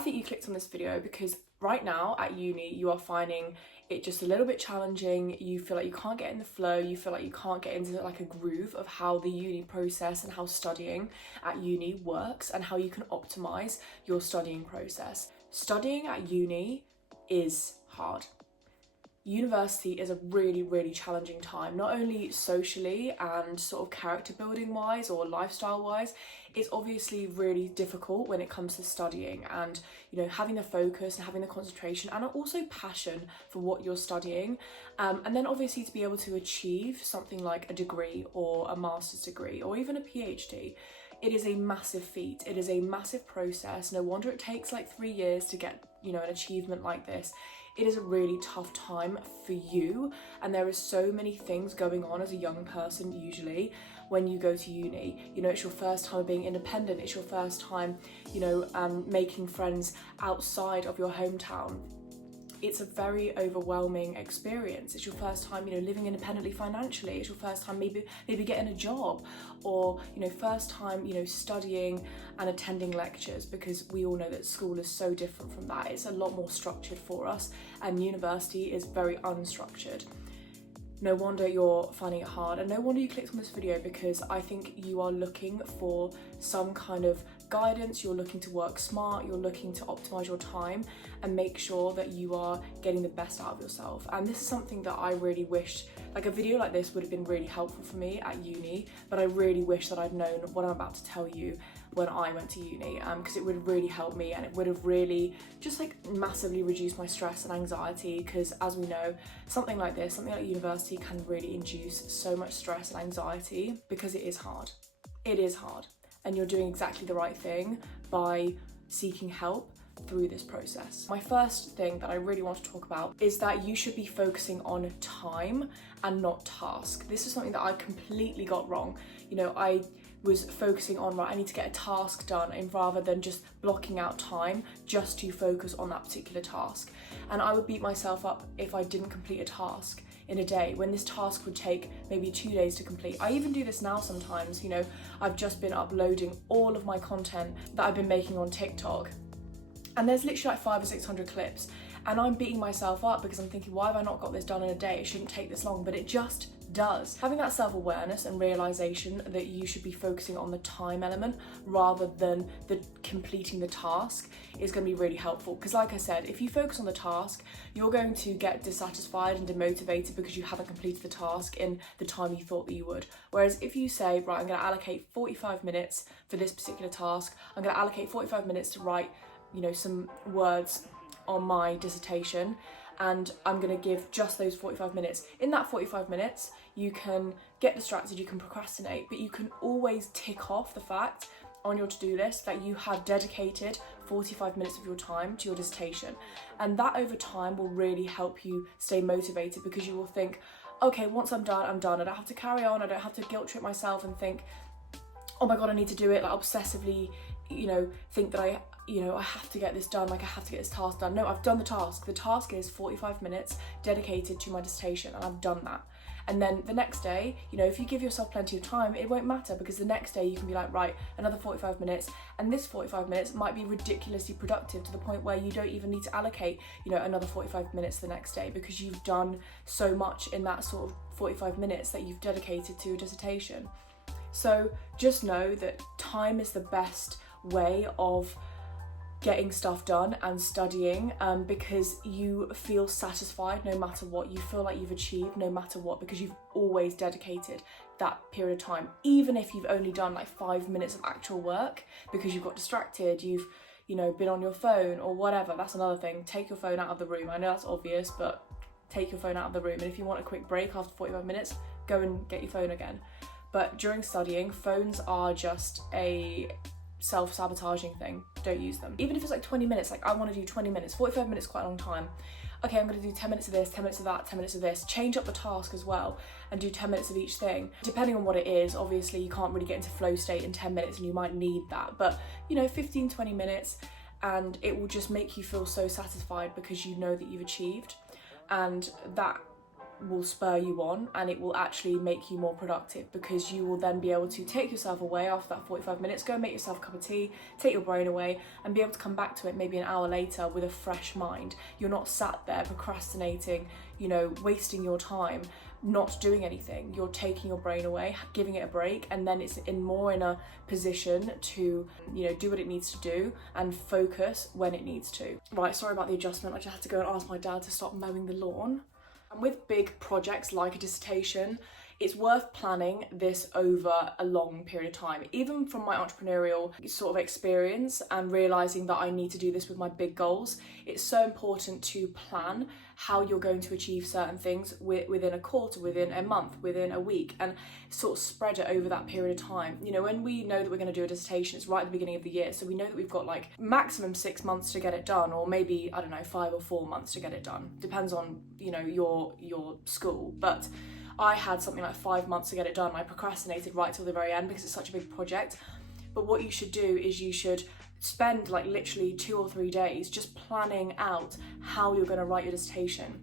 think you clicked on this video because right now at uni you are finding it just a little bit challenging. You feel like you can't get in the flow, you feel like you can't get into like a groove of how the uni process and how studying at uni works and how you can optimize your studying process. Studying at uni is hard. University is a really, really challenging time, not only socially and sort of character building wise or lifestyle wise. It's obviously really difficult when it comes to studying and, you know, having the focus and having the concentration and also passion for what you're studying. And then obviously to be able to achieve something like a degree or a master's degree or even a PhD. It is a massive feat. It is a massive process. No wonder it takes like 3 years to get, you know, an achievement like this. It is a really tough time for you, and there is so many things going on as a young person usually when you go to uni. You know, it's your first time being independent, it's your first time, you know, making friends outside of your hometown. It's a very overwhelming experience. It's your first time, you know, living independently financially. It's your first time maybe getting a job, or, you know, first time, you know, studying and attending lectures, because we all know that school is so different from that. It's a lot more structured for us, and university is very unstructured. No wonder you're finding it hard, and no wonder you clicked on this video, because I think you are looking for some kind of guidance, you're looking to work smart, you're looking to optimize your time and make sure that you are getting the best out of yourself. And this is something that I really wish, like a video like this would have been really helpful for me at uni, but I really wish that I'd known what I'm about to tell you when I went to uni, because it would really help me, and it would have really just like massively reduced my stress and anxiety, because as we know, something like this, something like university can really induce so much stress and anxiety, because it is hard. It is hard. And you're doing exactly the right thing by seeking help through this process. My first thing that I really want to talk about is that you should be focusing on time and not task. This is something that I completely got wrong. You know, I was focusing on, right, I need to get a task done, and rather than just blocking out time just to focus on that particular task. And I would beat myself up if I didn't complete a task in a day, when this task would take maybe 2 days to complete. I even do this now sometimes. You know, I've just been uploading all of my content that I've been making on TikTok, and there's literally like 500 or 600 clips, and I'm beating myself up because I'm thinking, why have I not got this done in a day? It shouldn't take this long, but it just does. Having that self-awareness and realization that you should be focusing on the time element rather than the completing the task is going to be really helpful, because like I said, if you focus on the task, you're going to get dissatisfied and demotivated because you haven't completed the task in the time you thought that you would. Whereas if you say, right, I'm going to allocate 45 minutes for this particular task, I'm going to allocate 45 minutes to write, you know, some words on my dissertation, and I'm going to give just those 45 minutes. In that 45 minutes, you can get distracted, you can procrastinate, but you can always tick off the fact on your to-do list that you have dedicated 45 minutes of your time to your dissertation. And that over time will really help you stay motivated, because you will think, okay, once I'm done, I'm done. I don't have to carry on, I don't have to guilt trip myself and think, oh my God, I need to do it, like obsessively, you know, think that I have to get this done, like I have to get this task done. No, I've done the task. The task is 45 minutes dedicated to my dissertation, and I've done that. And then the next day, you know, if you give yourself plenty of time, it won't matter, because the next day you can be like, right, another 45 minutes, and this 45 minutes might be ridiculously productive to the point where you don't even need to allocate, you know, another 45 minutes the next day, because you've done so much in that sort of 45 minutes that you've dedicated to your dissertation. So just know that time is the best way of getting stuff done and studying, because you feel satisfied no matter what. You feel like you've achieved no matter what, because you've always dedicated that period of time, even if you've only done like 5 minutes of actual work because you've got distracted, you've, you know, been on your phone or whatever. That's another thing. Take your phone out of the room. I know that's obvious, but take your phone out of the room, and if you want a quick break after 45 minutes, go and get your phone again. But during studying, phones are just a self-sabotaging thing. Don't use them. Even if it's like 20 minutes, like I want to do 20 minutes, 45 minutes is quite a long time. Okay, I'm going to do 10 minutes of this, 10 minutes of that, 10 minutes of this. Change up the task as well and do 10 minutes of each thing. Depending on what it is, obviously you can't really get into flow state in 10 minutes and you might need that. But, you know, 15, 20 minutes, and it will just make you feel so satisfied because you know that you've achieved. And that will spur you on, and it will actually make you more productive, because you will then be able to take yourself away after that 45 minutes, go and make yourself a cup of tea, take your brain away, and be able to come back to it maybe an hour later with a fresh mind. You're not sat there procrastinating, you know, wasting your time not doing anything. You're taking your brain away, giving it a break, and then it's more in a position to, you know, do what it needs to do and focus when it needs to. Right, sorry about the adjustment. I just had to go and ask my dad to stop mowing the lawn. And with big projects like a dissertation, it's worth planning this over a long period of time. Even from my entrepreneurial sort of experience and realizing that I need to do this with my big goals, it's so important to plan how you're going to achieve certain things within a quarter, within a month, within a week, and sort of spread it over that period of time. You know, when we know that we're going to do a dissertation, it's right at the beginning of the year, so we know that we've got like maximum 6 months to get it done, or maybe, I don't know, 5 or 4 months to get it done. Depends on, you know, your school. But I had something like 5 months to get it done. I procrastinated right till the very end because it's such a big project. But what you should do is you should spend like literally 2 or 3 days just planning out how you're going to write your dissertation,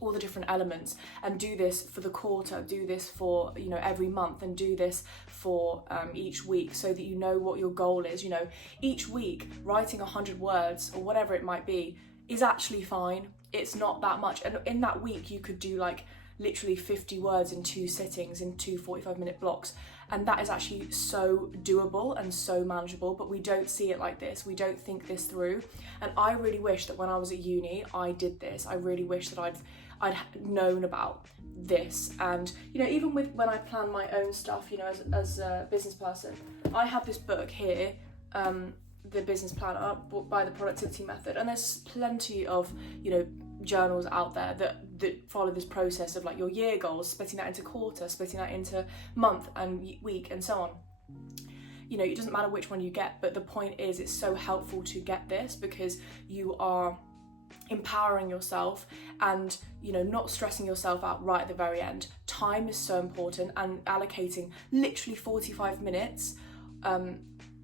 all the different elements, and do this for the quarter, do this for, you know, every month, and do this for each week, so that you know what your goal is. You know, each week writing 100 words or whatever it might be is actually fine. It's not that much, and in that week you could do like literally 50 words in 2 sittings, in 2 45-minute blocks, and that is actually so doable and so manageable. But we don't see it like this. We don't think this through, and I really wish that when I was at uni I did this. I really wish that I'd known about this. And you know, even with when I plan my own stuff, you know, as a business person, I have this book here, the business planner by the Productivity Method, and there's plenty of, you know, journals out there that follow this process of like your year goals, splitting that into quarter, splitting that into month and week, and so on. You know, it doesn't matter which one you get, but the point is it's so helpful to get this, because you are empowering yourself and, you know, not stressing yourself out right at the very end. Time is so important, and allocating literally 45 minutes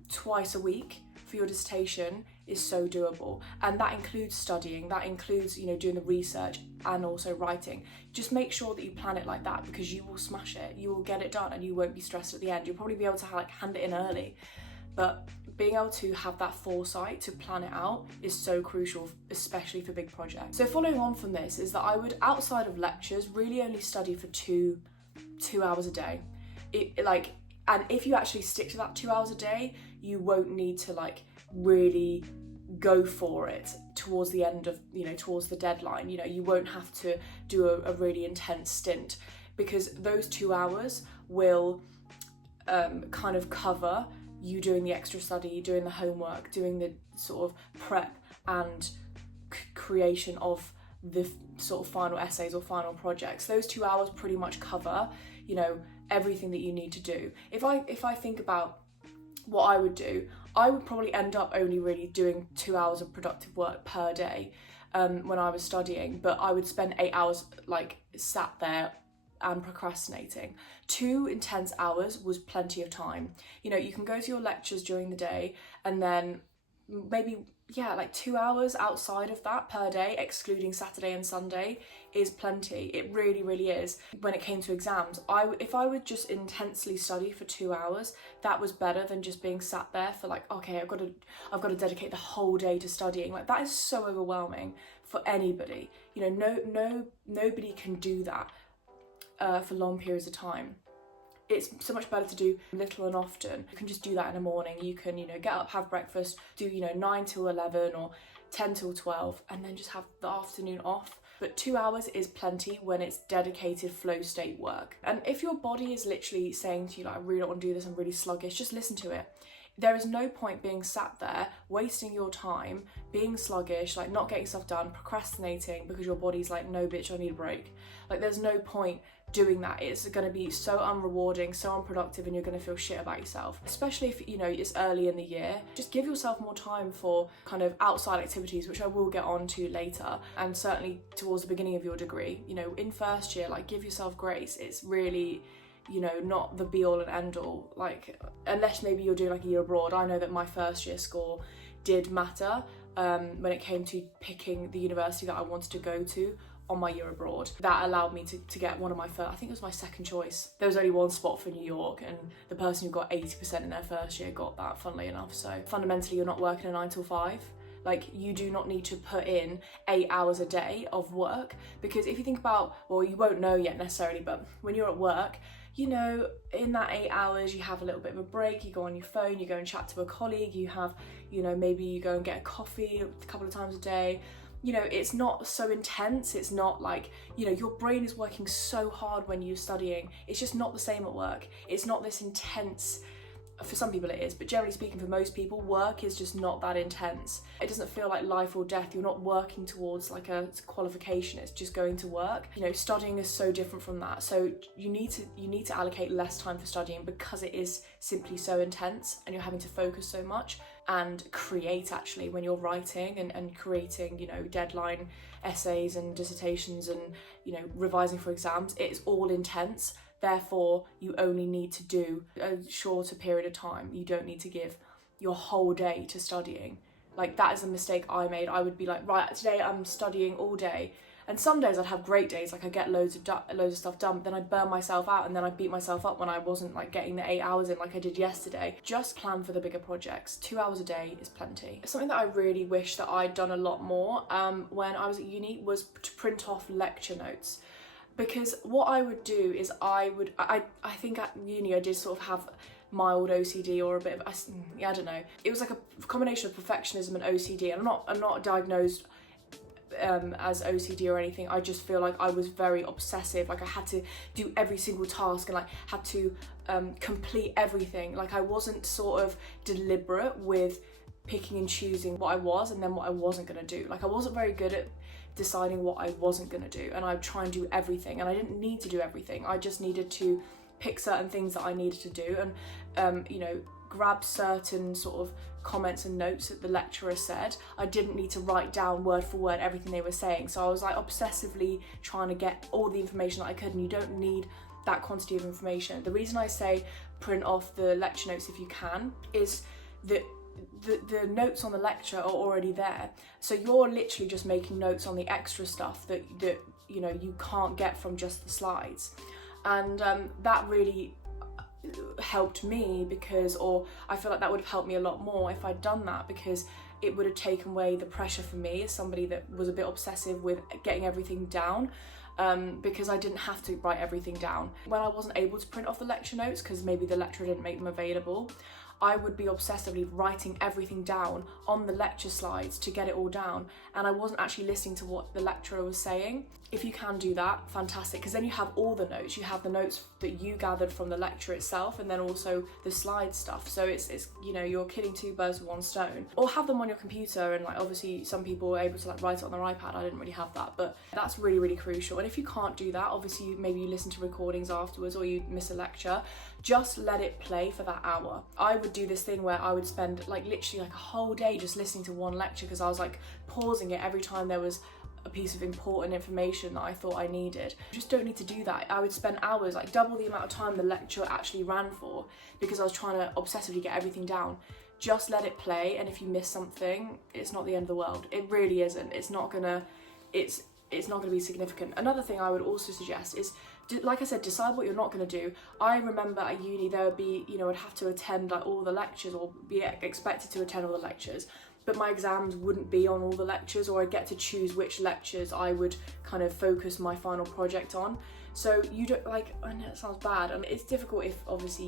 twice a week for your dissertation is so doable. And that includes studying, that includes, you know, doing the research and also writing. Just make sure that you plan it like that, because you will smash it, you will get it done, and you won't be stressed at the end. You'll probably be able to like hand it in early, but being able to have that foresight to plan it out is so crucial, especially for big projects. So following on from this is that I would, outside of lectures, really only study for two hours a day. And if you actually stick to that 2 hours a day, you won't need to like really go for it towards the end of, you know, towards the deadline. You know, you won't have to do a really intense stint, because those 2 hours will kind of cover you doing the extra study, doing the homework, doing the sort of prep and creation of the sort of final essays or final projects. Those 2 hours pretty much cover, you know, everything that you need to do. If I think about what I would do, I would probably end up only really doing 2 hours of productive work per day when I was studying, but I would spend 8 hours like sat there and procrastinating. 2 intense hours was plenty of time. You know, you can go to your lectures during the day, and then maybe, yeah, like 2 hours outside of that per day, excluding Saturday and Sunday, is plenty. It really, really is. When it came to exams, if I would just intensely study for 2 hours, that was better than just being sat there for like, okay, I've got to dedicate the whole day to studying. Like, that is so overwhelming for anybody. You know, nobody can do that for long periods of time. It's so much better to do little and often. You can just do that in the morning. You can, you know, get up, have breakfast, do, you know, 9 till 11 or 10 till 12, and then just have the afternoon off. But 2 hours is plenty when it's dedicated flow state work. And if your body is literally saying to you, like, I really don't want to do this, I'm really sluggish, just listen to it. There is no point being sat there, wasting your time, being sluggish, like not getting stuff done, procrastinating because your body's like, no bitch, I need a break. Like, there's no point doing that. It's going to be so unrewarding, so unproductive, and you're going to feel shit about yourself. Especially if, you know, it's early in the year. Just give yourself more time for kind of outside activities, which I will get on to later, and certainly towards the beginning of your degree. You know, in first year, like, give yourself grace. It's really, you know, not the be all and end all, like, unless maybe you're doing like a year abroad. I know that my first year score did matter when it came to picking the university that I wanted to go to on my year abroad. That allowed me to get one of my first, I think it was my second choice. There was only one spot for New York, and the person who got 80% in their first year got that, funnily enough. So fundamentally, you're not working a 9 till 5. Like, you do not need to put in 8 hours a day of work, because if you think about, well, you won't know yet necessarily, but when you're at work, you know, in that 8 hours, you have a little bit of a break, you go on your phone, you go and chat to a colleague, you have, you know, maybe you go and get a coffee a couple of times a day. You know, it's not so intense. It's not like, you know, your brain is working so hard when you're studying. It's just not the same at work. It's not this intense. For some people it is, but generally speaking, for most people, work is just not that intense. It doesn't feel like life or death. You're not working towards like a qualification. It's just going to work. You know, studying is so different from that. So you need to allocate less time for studying, because it is simply so intense and you're having to focus so much and create, actually, when you're writing and creating, you know, deadline essays and dissertations and, you know, revising for exams. It's all intense. Therefore, you only need to do a shorter period of time. You don't need to give your whole day to studying. Like, that is a mistake I made. I would be like, right, today I'm studying all day. And some days I'd have great days, like I get loads of stuff done, but then I'd burn myself out, and then I'd beat myself up when I wasn't like getting the 8 hours in like I did yesterday. Just plan for the bigger projects. 2 hours a day is plenty. Something that I really wish that I'd done a lot more when I was at uni was to print off lecture notes. Because what I would do is I think at uni I did sort of have mild OCD, or a bit of, I don't know. It was like a combination of perfectionism and OCD. And I'm not diagnosed as OCD or anything. I just feel like I was very obsessive. Like, I had to do every single task and like had to complete everything. Like, I wasn't sort of deliberate with picking and choosing what I was and then what I wasn't going to do. Like, I wasn't very good at deciding what I wasn't going to do, and I'd try and do everything, and I didn't need to do everything. I just needed to pick certain things that I needed to do, and you know, grab certain sort of comments and notes that the lecturer said. I didn't need to write down word for word everything they were saying, so I was like obsessively trying to get all the information that I could, and you don't need that quantity of information. The reason I say print off the lecture notes if you can is that the notes on the lecture are already there, so you're literally just making notes on the extra stuff that you know you can't get from just the slides. And that really helped me, because, or I feel like that would have helped me a lot more if I'd done that, because it would have taken away the pressure for me as somebody that was a bit obsessive with getting everything down. Because I didn't have to write everything down. When I wasn't able to print off the lecture notes because maybe the lecturer didn't make them available, I would be obsessively writing everything down on the lecture slides to get it all down, and I wasn't actually listening to what the lecturer was saying. If you can do that, fantastic, because then you have all the notes. You have the notes that you gathered from the lecture itself, and then also the slide stuff. So it's you know, you're killing two birds with one stone. Or have them on your computer, and like obviously some people are able to like write it on their iPad. I didn't really have that, but that's really, really crucial. And if you can't do that, obviously maybe you listen to recordings afterwards, or you miss a lecture, just let it play for that hour. I would do this thing where I would spend like literally like a whole day just listening to one lecture, because I was like pausing it every time there was a piece of important information that I thought I needed. You just don't need to do that. I would spend hours, like double the amount of time the lecture actually ran for, because I was trying to obsessively get everything down. Just let it play, and if you miss something, it's not the end of the world. It really isn't. It's not gonna be significant. Another thing I would also suggest is, like I said, decide what you're not going to do. I remember at uni there would be, you know, I'd have to attend like all the lectures, or be expected to attend all the lectures, but my exams wouldn't be on all the lectures, or I'd get to choose which lectures I would kind of focus my final project on. So you don't, like, I know it sounds bad, and it's difficult if obviously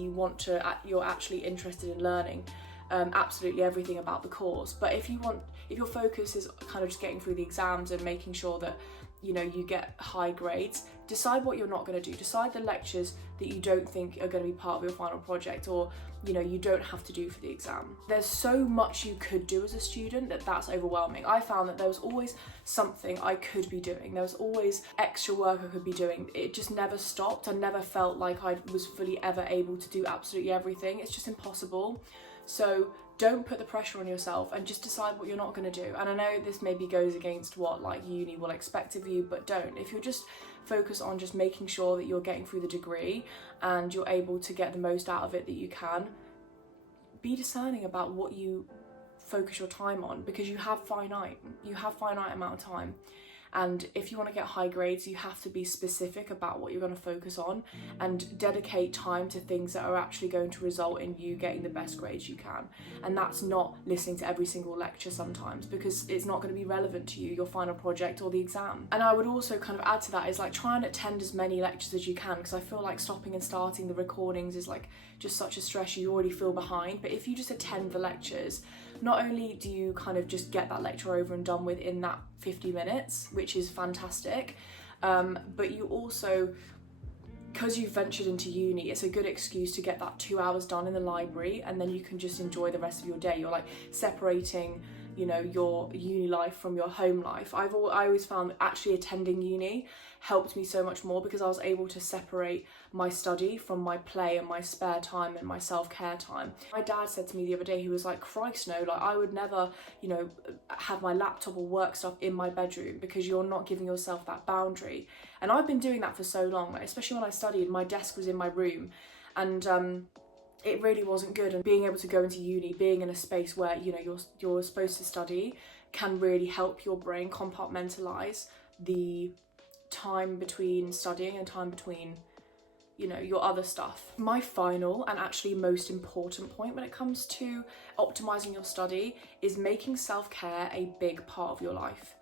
you're actually interested in learning absolutely everything about the course. But if your focus is kind of just getting through the exams and making sure that, you know, you get high grades, decide what you're not going to do. Decide the lectures that you don't think are going to be part of your final project, or, you know, you don't have to do for the exam. There's so much you could do as a student that's overwhelming. I found that there was always something I could be doing. There was always extra work I could be doing. It just never stopped. I never felt like I was fully ever able to do absolutely everything. It's just impossible. So don't put the pressure on yourself, and just decide what you're not going to do. And I know this maybe goes against what like uni will expect of you, but don't. If you're just focused on just making sure that you're getting through the degree and you're able to get the most out of it that you can, be discerning about what you focus your time on, because you have finite amount of time. And if you want to get high grades, you have to be specific about what you're going to focus on and dedicate time to things that are actually going to result in you getting the best grades you can. And that's not listening to every single lecture sometimes, because it's not going to be relevant to you, your final project or the exam. And I would also kind of add to that is like try and attend as many lectures as you can, because I feel like stopping and starting the recordings is like just such a stress. You already feel behind, but if you just attend the lectures, not only do you kind of just get that lecture over and done with in that 50 minutes, which is fantastic, but you also, because you've ventured into uni, it's a good excuse to get that 2 hours done in the library, and then you can just enjoy the rest of your day. You're like separating, you know, your uni life from your home life. I always found that actually attending uni helped me so much more, because I was able to separate my study from my play and my spare time and my self-care time. My dad said to me the other day, he was like, Christ no, like I would never, you know, have my laptop or work stuff in my bedroom, because you're not giving yourself that boundary. And I've been doing that for so long, like, especially when I studied, my desk was in my room, and it really wasn't good. And being able to go into uni, being in a space where, you know, you're supposed to study, can really help your brain compartmentalize the time between studying and time between, you know, your other stuff. My final and actually most important point when it comes to optimizing your study is making self-care a big part of your life,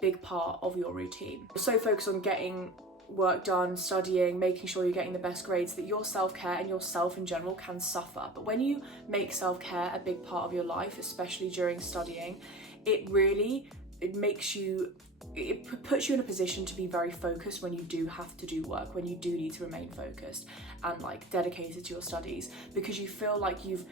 big part of your routine. You're so focused on getting work done, studying, making sure you're getting the best grades, that your self-care and yourself in general can suffer. But when you make self-care a big part of your life, especially during studying, it puts you in a position to be very focused when you do have to do work, when you do need to remain focused and like dedicated to your studies, because you feel like you've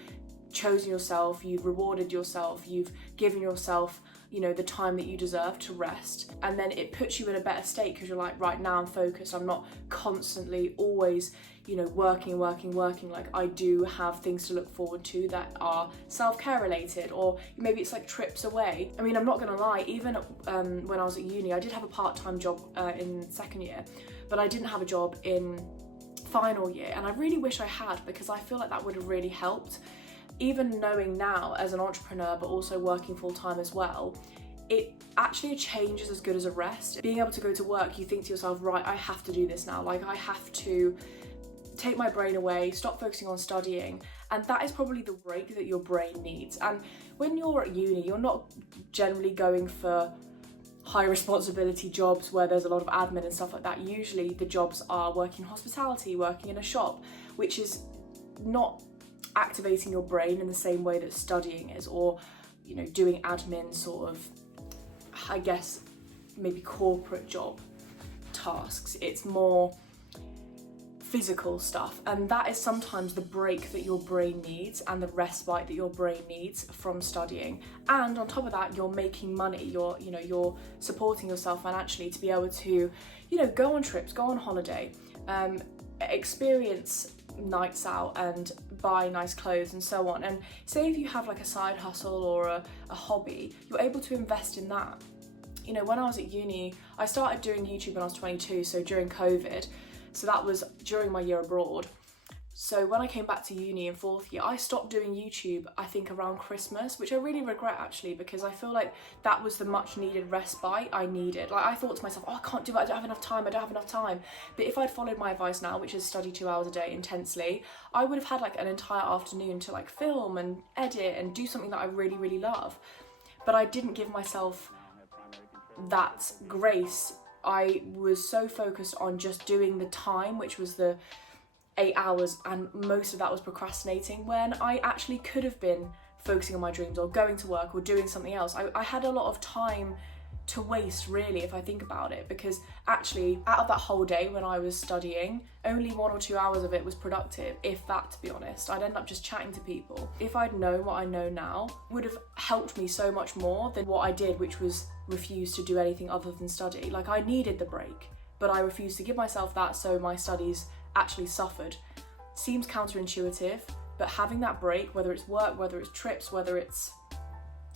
chosen yourself, you've rewarded yourself, you've given yourself, you know, the time that you deserve to rest. And then it puts you in a better state, because you're like, right now I'm focused, I'm not constantly always, you know, working. Like I do have things to look forward to that are self-care related, or maybe it's like trips away. I mean, I'm not gonna lie, even when I was at uni, I did have a part-time job in second year, but I didn't have a job in final year, and I really wish I had, because I feel like that would have really helped. Even knowing now as an entrepreneur, but also working full-time as well, it actually a change is as good as a rest. Being able to go to work, you think to yourself, right, I have to do this now. Like I have to take my brain away, stop focusing on studying. And that is probably the break that your brain needs. And when you're at uni, you're not generally going for high responsibility jobs where there's a lot of admin and stuff like that. Usually the jobs are working in hospitality, working in a shop, which is not activating your brain in the same way that studying is, or, you know, doing admin sort of, I guess, maybe corporate job tasks. It's more physical stuff, and that is sometimes the break that your brain needs and the respite that your brain needs from studying. And on top of that, you're making money, you're supporting yourself financially to be able to, you know, go on trips, go on holiday, experience nights out and buy nice clothes and so on. And say if you have like a side hustle or a hobby, you're able to invest in that. You know, when I was at uni, I started doing YouTube when I was 22, so during COVID. So that was during my year abroad. So when I came back to uni in fourth year, I stopped doing YouTube, I think around Christmas, which I really regret actually, because I feel like that was the much needed respite I needed. Like I thought to myself, oh, I can't do it, I don't have enough time. But if I'd followed my advice now, which is study 2 hours a day intensely, I would have had like an entire afternoon to like film and edit and do something that I really, really love. But I didn't give myself that grace. I was so focused on just doing the time, which was the 8 hours, and most of that was procrastinating, when I actually could have been focusing on my dreams or going to work or doing something else. I had a lot of time to waste, really, if I think about it, because actually out of that whole day when I was studying, only 1 or 2 hours of it was productive, if that, to be honest. I'd end up just chatting to people. If I'd known what I know now, it would have helped me so much more than what I did, which was refuse to do anything other than study. Like I needed the break, but I refused to give myself that, so my studies actually suffered. Seems counterintuitive, but having that break, whether it's work, whether it's trips, whether it's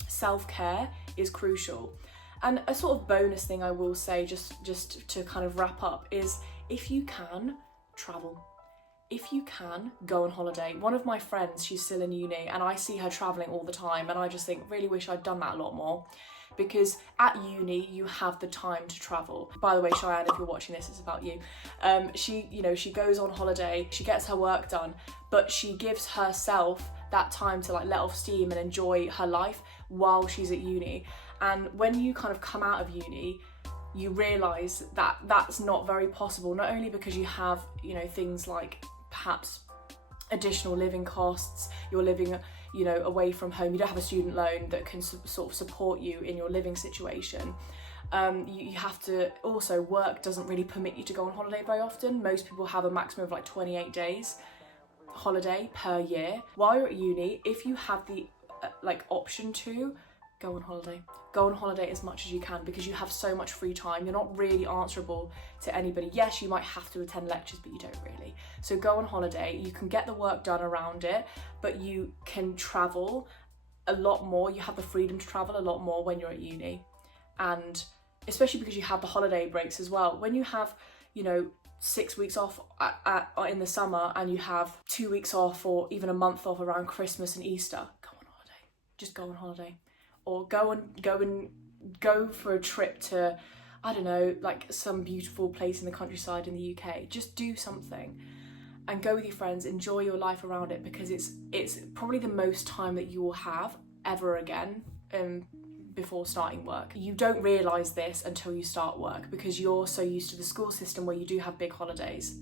self-care, is crucial. And a sort of bonus thing I will say, just to kind of wrap up, is if you can, travel. If you can, go on holiday. One of my friends, she's still in uni, and I see her traveling all the time, and I just think, really wish I'd done that a lot more. because at uni you have the time to travel. By the way, Cheyenne, if you're watching this, it's about you. She goes on holiday, she gets her work done, but she gives herself that time to like let off steam and enjoy her life while she's at uni. And when you kind of come out of uni, you realise that that's not very possible, not only because you have, you know, things like perhaps additional living costs, you're living, you know, away from home, you don't have a student loan that can sort of support you in your living situation. You have to also, work doesn't really permit you to go on holiday very often. Most people have a maximum of like 28 days holiday per year. While you're at uni, if you have the option to, go on holiday. Go on holiday as much as you can, because you have so much free time. You're not really answerable to anybody. Yes, you might have to attend lectures, but you don't really. So go on holiday. You can get the work done around it, but you can travel a lot more. You have the freedom to travel a lot more when you're at uni. And especially because you have the holiday breaks as well. When you have, you know, 6 weeks off in the summer, and you have 2 weeks off or even a month off around Christmas and Easter, go on holiday. Just go on holiday. Or go for a trip to, I don't know, like some beautiful place in the countryside in the UK. Just do something and go with your friends, enjoy your life around it, because it's probably the most time that you will have ever again before starting work. You don't realise this until you start work, because you're so used to the school system where you do have big holidays.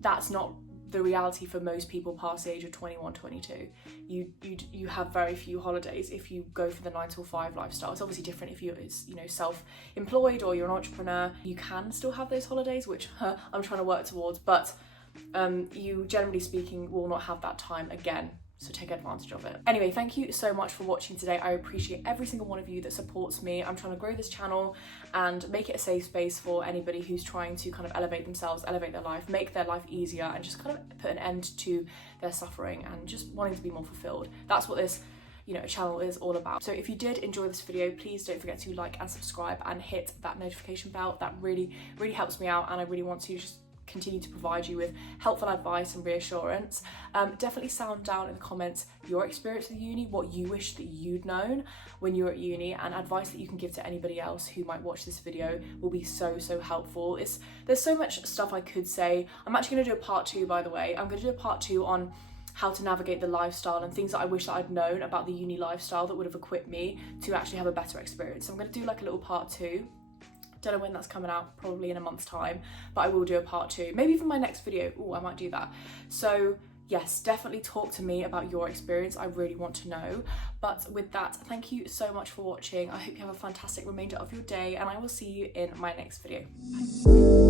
That's not the reality for most people past the age of 21, 22. You have very few holidays if you go for the 9 to 5 lifestyle. It's obviously different if you're, you know, self-employed or you're an entrepreneur. You can still have those holidays, which I'm trying to work towards, but you, generally speaking, will not have that time again. So take advantage of it. Anyway, thank you so much for watching today. I appreciate every single one of you that supports me. I'm trying to grow this channel and make it a safe space for anybody who's trying to kind of elevate themselves, elevate their life, make their life easier, and just kind of put an end to their suffering and just wanting to be more fulfilled. That's what this, you know, channel is all about. So if you did enjoy this video, please don't forget to like and subscribe and hit that notification bell. That really, really helps me out, and I really want to just continue to provide you with helpful advice and reassurance. Definitely sound down in the comments your experience with uni, what you wish that you'd known when you were at uni, and advice that you can give to anybody else who might watch this video will be so helpful. There's so much stuff I could say. I'm actually going to do a part 2, by the way. I'm going to do a part 2 on how to navigate the lifestyle and things that I wish that I'd known about the uni lifestyle that would have equipped me to actually have a better experience. So I'm going to do like a little part 2. Don't know when that's coming out, probably in a month's time, but I will do a part 2, maybe even my next video. Oh, I might do that. So yes, definitely talk to me about your experience. I really want to know. But with that, thank you so much for watching. I hope you have a fantastic remainder of your day, and I will see you in my next video. Bye.